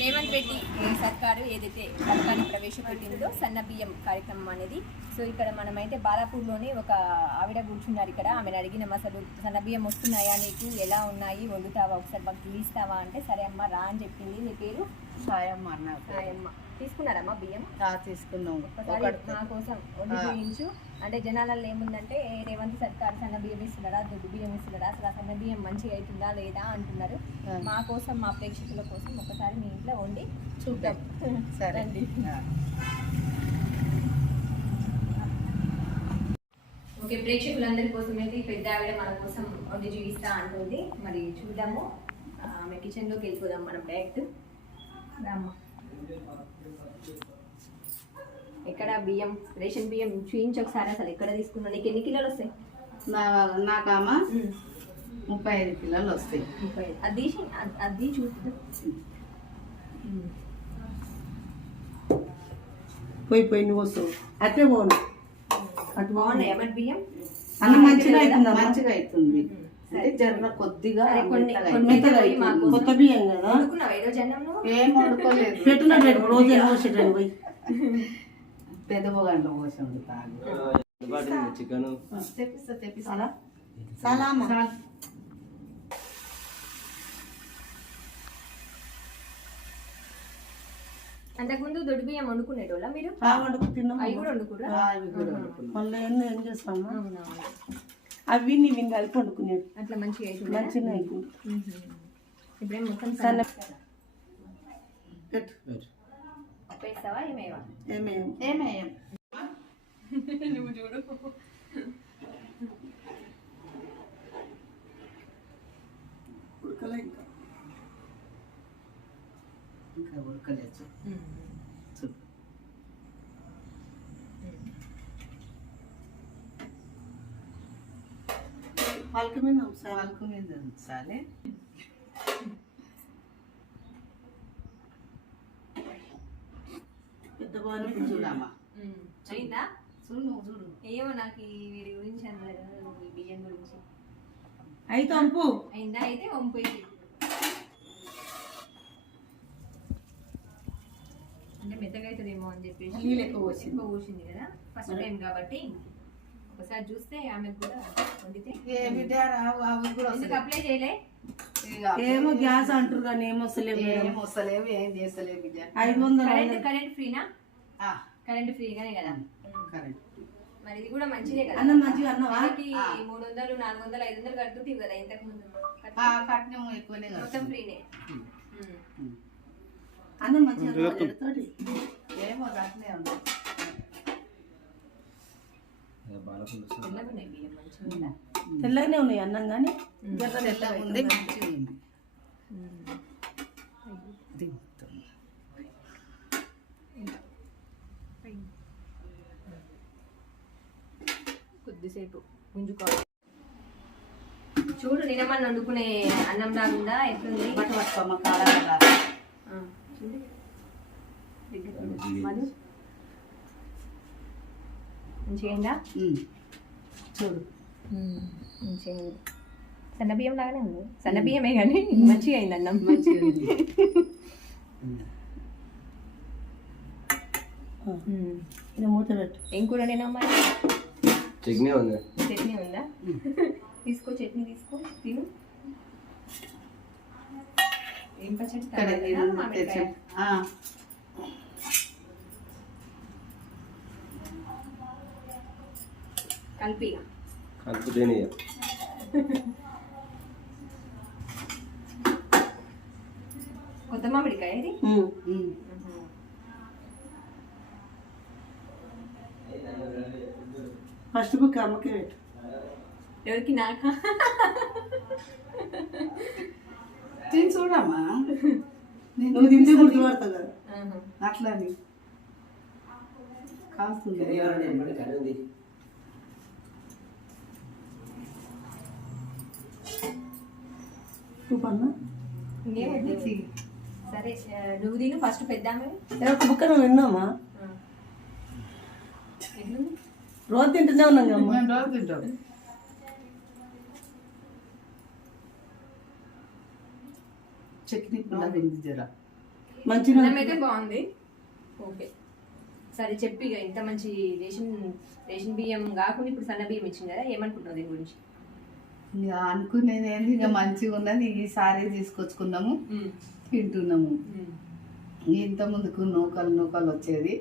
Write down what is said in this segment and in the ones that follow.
రేవంత్ రెడ్డి సర్కారు ఏదైతే పథకాన్ని ప్రవేశపెట్టిందో సన్న బియ్యం కార్యక్రమం అనేది. సో ఇక్కడ మనమైతే బాలాపూర్లోనే ఒక ఆవిడ కూర్చున్నారు ఇక్కడ. ఆమెను అడిగిన అసలు సన్న బియ్యం వస్తున్నాయా? నీకు ఎలా ఉన్నాయి? వండుతావా? ఒకసారి మాకు చూపిస్తావా? అంటే సరే అమ్మ రా అని చెప్పింది. నీ పేరు? సాయమ్మ అన్న ఆయమ్మ తీసుకున్నారమ్మా బియ్యం? తీసుకున్నాం నా కోసం. చూపించు అంటే జనాలలో ఏముందంటే ఏ రేవంత్ సర్కార్ సన్న బియ్యం ఇస్తున్నాడా దొడ్డు బియ్యం ఇస్తున్నాడా అసలు ఆ సన్న బియ్యం మంచిగా అవుతుందా లేదా అంటున్నారు. మా కోసం మా ప్రేక్షకుల కోసం ఒకసారి మీ ఇంట్లో వండి చూద్దాం. సరే. ఆ. ఓకే ప్రేక్షకులందరి కోసం అయితే ఈ పెద్ద ఆవిడ మన కోసం వండి చూపిస్తా అంటుంది. మరి చూద్దాము. ఆమె కిచెన్లోకి వెళ్ళిపోదాం మనం డైరెక్ట్ రామ్మా. ఎక్కడ బియ్యం రేషన్ బియ్యం చూయించి ఒకసారి అసలు ఎక్కడ తీసుకున్నావు? నీకు ఎన్ని కిలోలు వస్తాయి? నా నాకామ ముప్పై ఐదు కిలోలు వస్తాయి. ముప్పై ఐదు. అది తీసి అది- చూసి పోయి పోయి నువ్వు వస్తావు అట్టే పోను. అటు బాగున్నాయి మరి బియ్యం? అన్న మంచిగా అవుతుందమ్మా. మంచిగా అవుతుంది. అంటే జర కొద్దిగా. కొత్త బియ్యం కదా? ఏం వండుకోలేదు పెట్టున్నా పెట్టు రోజు ఎన్నో పోయి? పెద్ద గంటలు పోసి వండుతాను చికెన్. తెప్పిస్తా తెప్పిస్తా. చాలా చాలా అమ్మ. చాలు. అంతకుముందు దొడ్డు బియ్యం వండుకునేటోళ్ళ మీరు? ఆ వండుకు తిన్నాం. అవి కూడా వండుకురా వండుకున్నాం. మళ్ళీ ఏం చేస్తామా అవి నీవి ఇంకా కలిపి వండుకునేది అట్లా మంచిగా మంచిగా అవుతుంది ఇప్పుడేం. మొత్తం సన్న వేస్తావా ఏమేవా? ఏమేం? ఏమేయం నువ్వు చూడు. ఉడకలే ఇంకా. ఇంకా ఉడకలేదు. వాళ్ళకి మీద ఒకసారి వాళ్ళకు మీద ఉంచాలి పెద్ద బాగా చూడమ్మా. అయిందా? చూడు నువ్వు చూడు. ఏమో నాకు వీడి గురించి ఈ బియ్యం గురించి. అయితే అంపు అయిందా? అయితే వంపు అంటే మెత్తగా అవుతుందేమో అని చెప్పేసి నీళ్ళు. ఎక్కువ పోసింది. కదా? ఫస్ట్ టైం కాబట్టి. ఒకసారి చూస్తే ఆమెకు కూడా వండితే. ఏ. అప్లై చేయలే? ఏమో గ్యాస్ అంటారు కానీ ఏమో వస్తలేవు ఏం. వస్తలేవు ఏం చేస్తలేవు బిడ్డ. ఐదు వందలు కరెంట్ కరెంట్ ఫ్రీనా ఆ, కరెంట్ ఫ్రీగానే కదా. కరెక్ట్ మరి ఇది కూడా మంచిదే కదా. అన్నం మంచిగా అన్నవా? మూడు వందలు నాలుగు వందలు ఐదు వందలు కడుతుంటివి కదా ఇంతకు ముందు. ఆ, కట్నం ఎక్కువనే మొత్తం. ఫ్రీనే అన్నం మంచిగా ఏమో కట్నే ఉంది. తెల్లగానే ఉన్నాయి అన్నం కానీ ఉంది. కొద్దిసేపు గుంజుకోవాలి చూడు నినమని వండుకునే అన్నం లాగుందా ఎట్లుంది? బట్ట పట్టుకోమ్మ కాడ చూడు. మంచిగా. చూడు. మంచిగా సన్న బియ్యం లాగానే ఉంది. సన్న బియ్యమే కానీ మంచిగా అయింది అన్నం. మంచిగా మూత పెట్టు. ఏం కూర నేను మరి చట్నీ ఉంది. చట్నీ ఉందా? తీసుకో చట్నీ తీసుకో తిను. ఏం పచ్చడి ఇక్కడ టమాటా, నేను మామిడికాయ? తెచ్చాను. ఆ, కలిపి కలిపితేనే కొత్త మామిడికాయ ఇది. ఫస్ట్ బుక్ అమ్మకే పెట్టు. ఎవరికి నాక? తిని చూడమ్మా. నేను నువ్వు తింటే గుర్తుపడతావు కదా. అట్లా కాస్తుంది నువ్వు పన్నా ఇంకేమవుతుంది సరే నువ్వు తిను ఫస్ట్ పెద్దామే ఏ ఒక బుక్క నువ్వు విన్నామా రోజు తింటూనే ఉన్నాం అమ్మ మేము రోజు తింటాం. చట్నీ పుల్ల తింది జర. అన్నం అయితే బాగుంది. ఓకే. సరే చెప్పి ఇక ఇంత మంచి రేషన్ రేషన్ బియ్యం కాకుండా ఇప్పుడు సన్న బియ్యం ఇచ్చింది కదా ఏమనుకుంటున్నావు దీని గురించి? అనుకునేది ఏంది? ఇక మంచిగా ఉన్నది. ఈసారి తీసుకొచ్చుకున్నాము. తింటున్నాము. ఇంత ముందుకు నూకలు నూకలు వచ్చేది.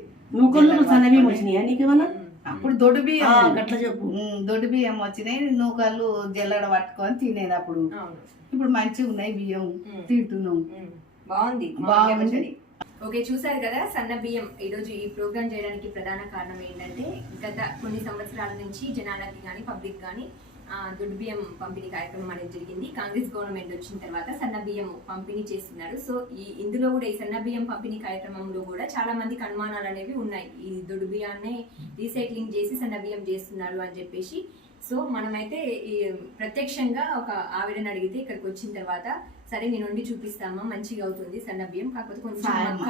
వచ్చినాయా నీకేమన్నా అప్పుడు దొడ్డు బియ్యం. గట్ల చెప్పు. ఉమ్, దొడ్డు బియ్యం వచ్చినాయి. నూకలు జల్లడ పట్టుకొని తినేది అప్పుడు. ఇప్పుడు మంచిగా ఉన్నాయి బియ్యం. తింటున్నాం. బాగుంది. బాగుంది. ఓకే చూసారు కదా సన్న బియ్యం. ఈరోజు ఈ ప్రోగ్రామ్ చేయడానికి ప్రధాన కారణం ఏంటంటే గత కొన్ని సంవత్సరాల నుంచి జనాలకి కానీ పబ్లిక్ కానీ దుడ్డు బియ్యం పంపిణీ కార్యక్రమం అనేది జరిగింది. కాంగ్రెస్ గవర్నమెంట్ వచ్చిన తర్వాత సన్న బియ్యం పంపిణీ చేస్తున్నారు. సో ఈ ఇందులో కూడా ఈ సన్న బియ్యం పంపిణీ కార్యక్రమంలో కూడా చాలా మందికి అనుమానాలు అనేవి ఉన్నాయి. ఈ దొడ్డు బియ్యాన్ని రీసైక్లింగ్ చేసి సన్న బియ్యం చేస్తున్నారు అని చెప్పేసి. సో మనమైతే ఈ ప్రత్యక్షంగా ఒక ఆవిడని అడిగితే ఇక్కడికి వచ్చిన తర్వాత సరే నేను వండి చూపిస్తామా? మంచిగా అవుతుంది సన్న బియ్యం. కాకపోతే కొంచెం సాయమ్మ.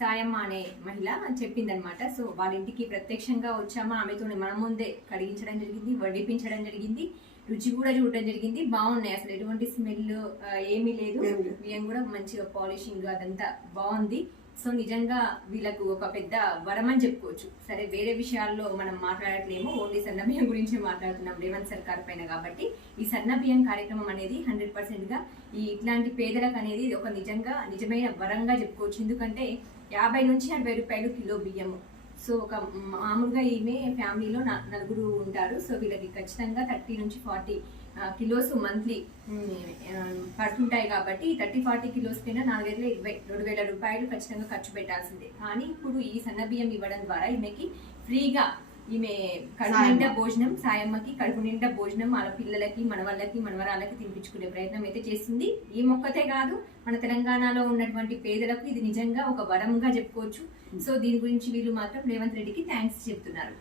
సాయమ్మ అనే మహిళ అని చెప్పింది అనమాట సో వాళ్ళ ఇంటికి ప్రత్యక్షంగా వచ్చామా? ఆమెతో మన ముందే కడిగించడం జరిగింది వడ్డిపించడం జరిగింది రుచి కూడా చూడడం జరిగింది. బాగున్నాయి. అసలు ఎటువంటి స్మెల్ ఏమీ లేదు. బియ్యం కూడా మంచిగా పాలిషింగ్ అదంతా బాగుంది. సో నిజంగా వీళ్ళకు ఒక పెద్ద వరం అని చెప్పుకోవచ్చు. సరే వేరే విషయాల్లో మనం మాట్లాడట్లేము. ఓన్లీ సన్న బియ్యం గురించి మాట్లాడుతున్నాం. రేవంత్ సర్కార్ పైన కాబట్టి ఈ సన్న బియ్యం కార్యక్రమం అనేది హండ్రెడ్ పర్సెంట్గా ఈ ఇట్లాంటి పేదలకు అనేది ఒక నిజంగా నిజమైన వరంగా చెప్పుకోవచ్చు. ఎందుకంటే యాభై నుంచి అరవై రూపాయలు కిలో బియ్యము. సో ఒక మామూలుగా ఈమె ఫ్యామిలీలో నలుగురు ఉంటారు. సో వీళ్ళకి ఖచ్చితంగా థర్టీ నుంచి ఫార్టీ కిలోస్ మంత్లీ పడుతుంటాయి కాబట్టి థర్టీ ఫార్టీ కిలోస్ పైన వేల ఇరవై రెండు వేల రూపాయలు ఖచ్చితంగా ఖర్చు పెట్టాల్సిందే. కానీ ఇప్పుడు ఈ సన్న బియ్యం ఇవ్వడం ద్వారా ఈమెకి ఫ్రీగా ఈమె కడుపు నిండా భోజనం సాయమ్మకి కడుపు నిండా భోజనం వాళ్ళ పిల్లలకి మనవాళ్ళకి మనవరాలకి తినిపించుకునే ప్రయత్నం అయితే చేస్తుంది ఈ మొక్కతే కాదు మన తెలంగాణలో ఉన్నటువంటి పేదలకు ఇది నిజంగా ఒక వరంగా చెప్పుకోవచ్చు. సో దీని గురించి వీళ్ళు మాత్రం రేవంత్ రెడ్డికి థ్యాంక్స్ చెప్తున్నారు.